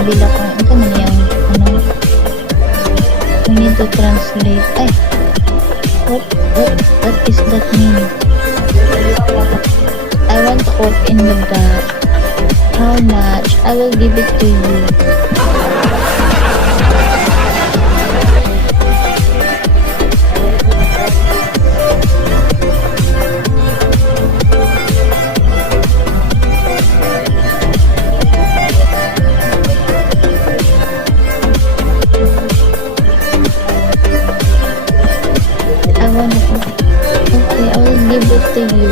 bila ko ito man yung ano, we need to translate. Ay, what is that mean? I want to cook in the back. How much? I will give it to you. Okay, I will give it to you.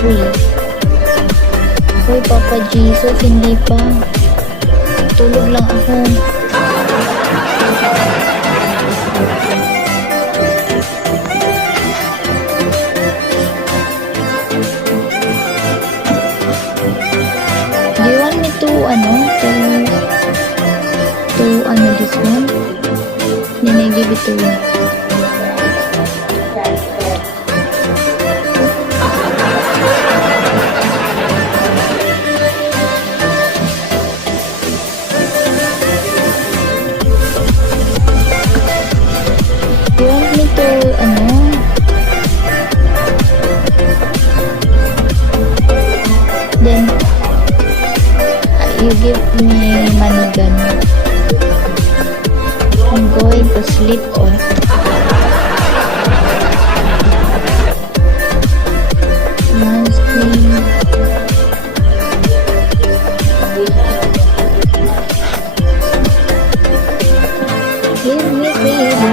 Free. Hoy, Papa Jesus, hindi pa. Tulog lang ako. Do you want me to, this one? Then I give it to you. You want me to, then, you give me money gun. I'm going to sleep off. Give me freedom.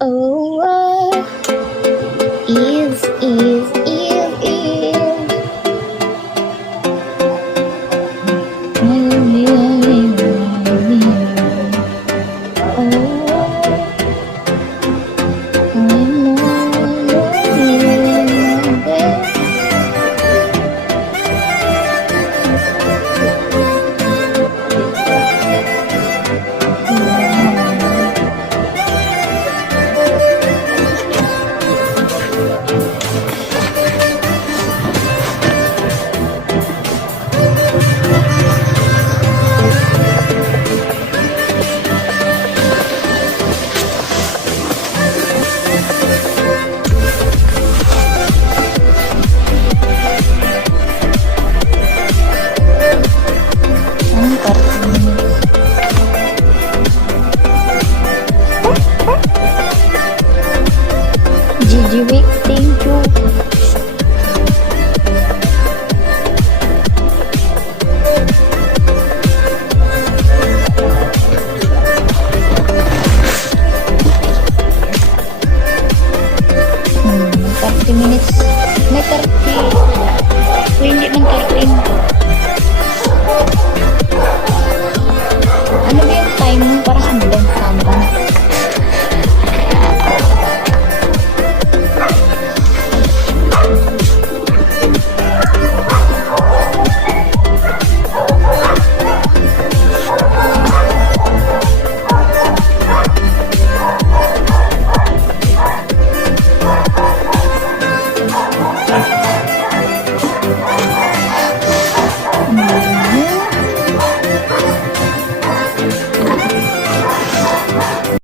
Oh, is. Gigi Week, thank you. Minutes. May 30. Hindi man 13. Ano ba yung time mo? Parang ambulance sound ba?